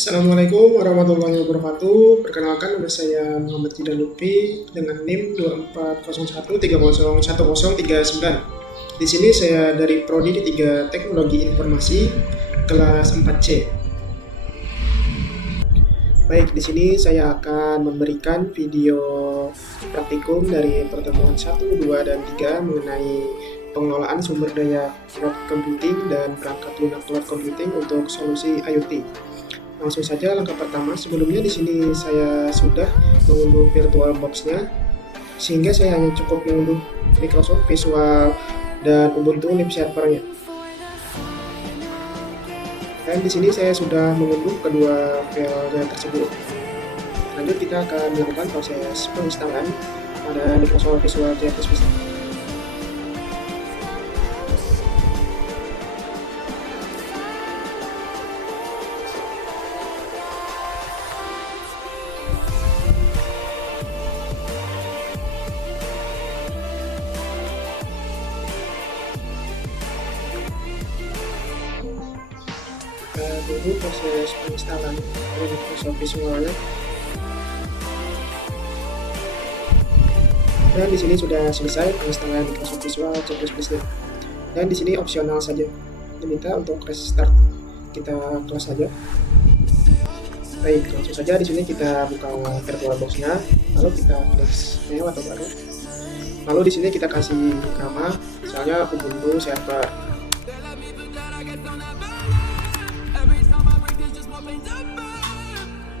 Assalamualaikum warahmatullahi wabarakatuh. Perkenalkan, nama saya Muhammad Jidan Lutfi dengan NIM 2401301039. Di sini saya dari Prodi D3 Teknologi Informasi kelas 4C. Baik, di sini saya akan memberikan video praktikum dari pertemuan 1, 2, dan 3 mengenai pengelolaan sumber daya cloud computing dan perangkat lunak cloud computing untuk solusi IoT. Langsung saja langkah pertama. Sebelumnya di sini saya sudah mengunduh VirtualBox-nya, sehingga saya hanya cukup mengunduh Microsoft Visual dan Ubuntu Lib Server-nya. Dan di sini saya sudah mengunduh kedua file tersebut. Lanjut kita akan melakukan proses penginstalan pada Microsoft Visual CSS. Tunggu proses penginstalan dari Microsoft Visual-nya. Dan di sini sudah selesai penginstalan Microsoft Visual C++-nya. Dan di sini opsional saja, diminta untuk restart. Kita close saja. Baik, langsung saja di sini kita buka VirtualBox-nya, lalu kita klik new atau baru. Lalu di sini kita kasih nama, misalnya Ubuntu Server.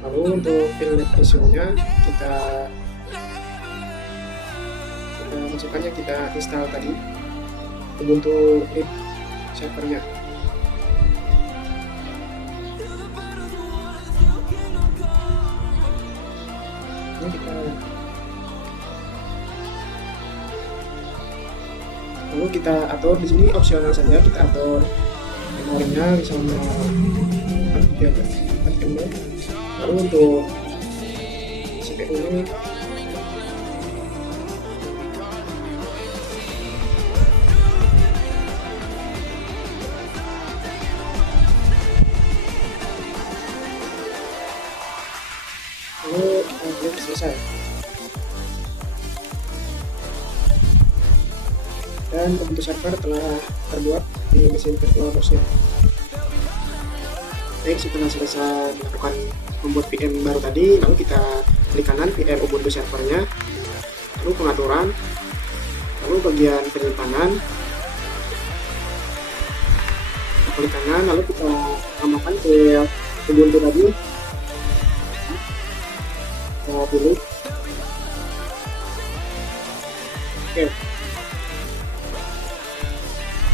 Lalu untuk file issue-nya kita masukkannya, kita install tadi Ubuntu Lib Server-nya. Lalu kita atur di sini opsional saja, kita atur memorinya misalnya 4 GB. Lalu untuk CPU-nya lalu klik selesai. Dan Ubuntu Server telah terbuat di mesin VirtualBox-nya. Baik, setelah selesai melakukan membuat VM baru tadi, lalu kita klik kanan VM Ubuntu Server-nya, lalu pengaturan, lalu bagian penyimpanan, kita klik kanan, lalu kita tambahkan file Ubuntu tadi, kita pilih. Oke.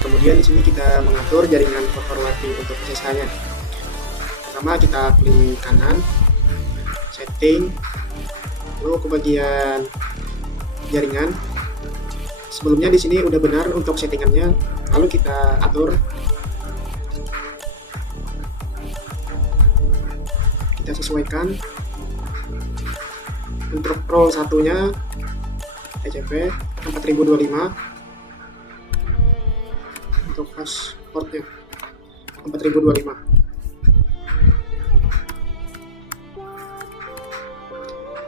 Kemudian di sini kita mengatur jaringan forwarding untuk SSH-nya. Pertama kita klik kanan, setting, lalu ke bagian jaringan. Sebelumnya di sini udah benar untuk settingannya, lalu kita atur. Kita sesuaikan. Untuk role satunya TCP 4025. Untuk passportnya 4025.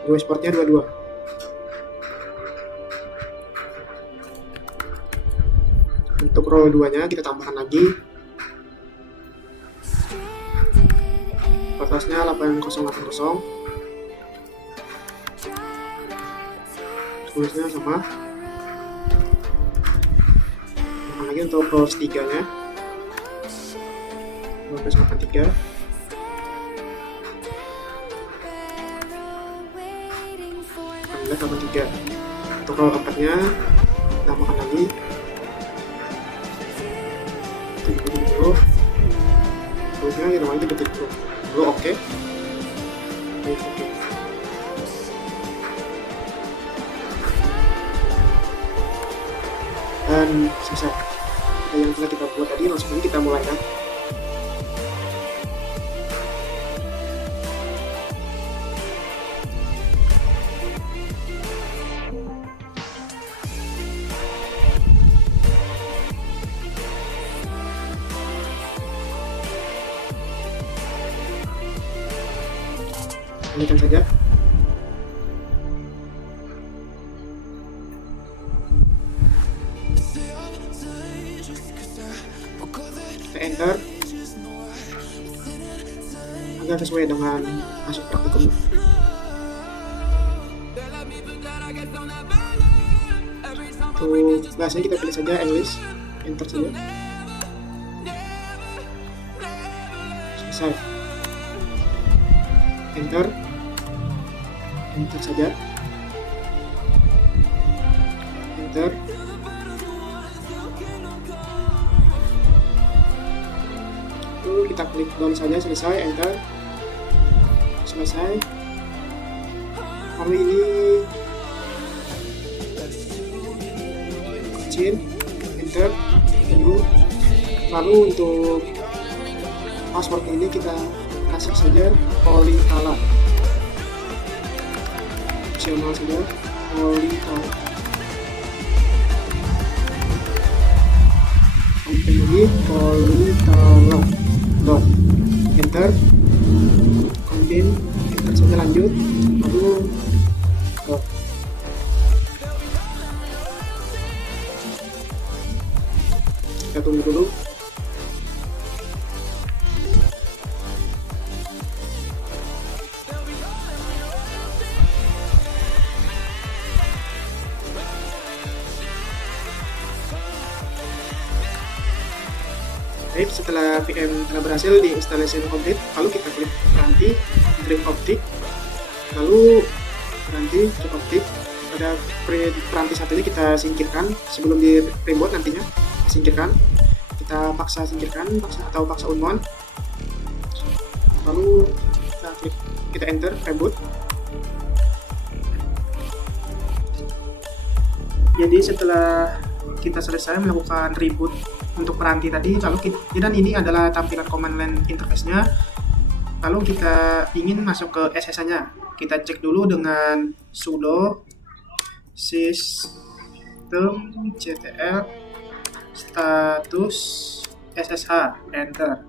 US portnya 22. Untuk role 2 nya kita tambahkan lagi, batasnya 8080, tulisnya sama. Tambahkan lagi untuk role 3 nya 1283. Tambah 3. Untuk roll 4-nya tambahkan lagi 70. Terusnya yang namanya 70. Lalu oke. Oke. Dan selesai. Yang telah kita buat tadi, langsung aja kita mulai kan. Kembalikan saja. Kita enter agar sesuai dengan hasil praktikum. Untuk bahasanya kita pilih saja English, enter saja. Selesai. Enter saja. Enter. Lalu kita klik done saja, selesai. Enter. Selesai. Lalu ini kecil, enter, tunggu. Lalu untuk password ini kita kasih saja Politala, opsional saja Politala. Sampai ini Politala. Dot. Enter. Continue. Enter saja, lanjut. Lalu dot. Kita tunggu dulu. Baik, setelah VM telah berhasil di installation complete, lalu kita klik peranti Dream Optic, lalu peranti Dream Optic. Pada peranti satu ini kita singkirkan sebelum di reboot nantinya. Singkirkan, kita paksa singkirkan, paksa unmount, lalu kita klik, kita enter reboot. Jadi setelah kita selesai melakukan reboot untuk peranti tadi, lalu dan ini adalah tampilan command line interface-nya. Lalu kita ingin masuk ke SSH-nya, kita cek dulu dengan sudo systemctl status SSH, enter.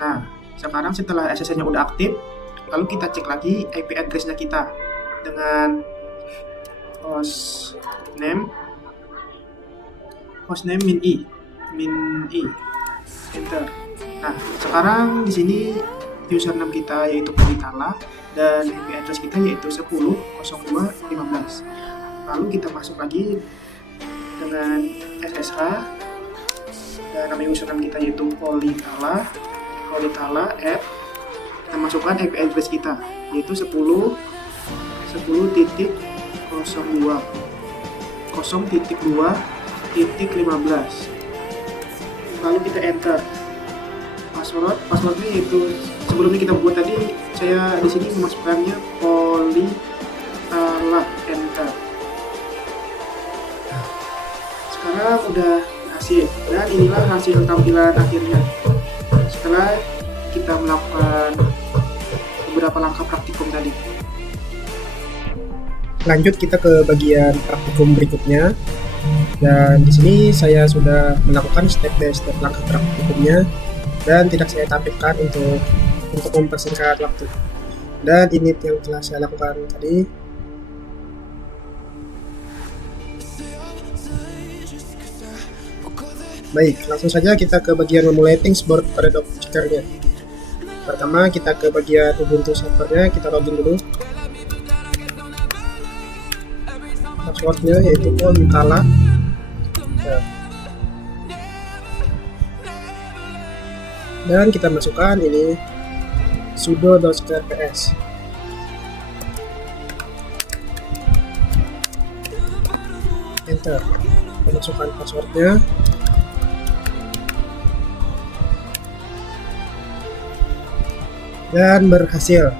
Nah, sekarang setelah SSH-nya udah aktif, lalu kita cek lagi IP address-nya kita dengan hostname min i, enter. Nah, sekarang di sini username kita yaitu Politala dan IP address kita yaitu 10.02.15. Lalu kita masuk lagi dengan SSH dan nama username kita yaitu Politala add. Kita masukkan IP address kita yaitu 10.02.15. Lalu kita enter passwordnya itu sebelumnya kita buat tadi. Saya di sini memasukkannya Politala, enter. Sekarang udah berhasil dan inilah hasil tampilan akhirnya setelah kita melakukan beberapa langkah praktikum tadi. Lanjut kita ke bagian praktikum berikutnya. Dan di sini saya sudah melakukan step by step langkah praktikumnya dan tidak saya tampilkan untuk mempersingkat waktu. Dan ini yang telah saya lakukan tadi. Baik, langsung saja kita ke bagian memulai Thingsboard pada Docker-nya. Pertama kita ke bagian Ubuntu servernya, kita login dulu. Passwordnya yaitu Politala. Dan kita masukkan ini sudo docker ps. Enter. Kita masukkan passwordnya. Dan berhasil.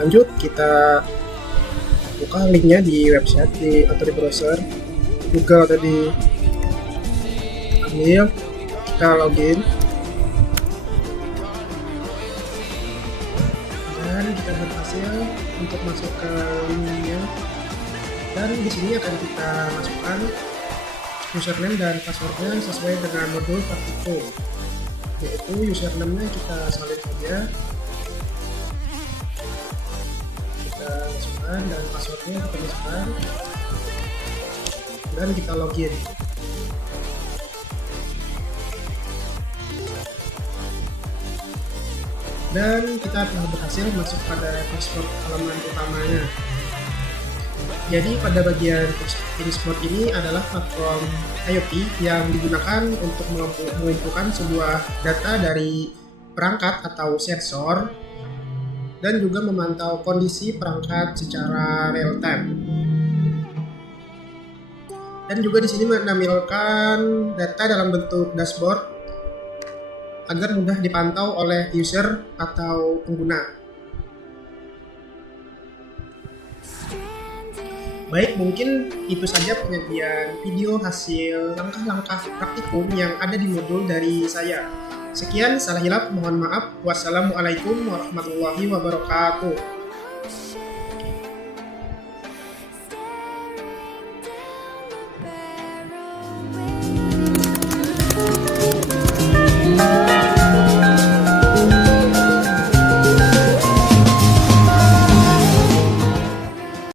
Lanjut kita buka linknya di website atau di browser Google atau di ambil, kita login dan kita berhasil untuk masuk ke linknya. Dan di sini akan kita masukkan username dan passwordnya sesuai dengan modul praktikum, yaitu username-nya kita salin saja masukkan dan passwordnya kita masukkan dan kita login. Dan kita telah berhasil masuk pada dashboard halaman utamanya. Jadi pada bagian dashboard ini adalah platform IoT yang digunakan untuk mengumpulkan sebuah data dari perangkat atau sensor dan juga memantau kondisi perangkat secara real time. Dan juga di sini menampilkan data dalam bentuk dashboard agar mudah dipantau oleh user atau pengguna. Baik, mungkin itu saja penyajian video hasil langkah-langkah praktikum yang ada di modul dari saya. Sekian, salah hilap, mohon maaf. Wassalamualaikum warahmatullahi wabarakatuh.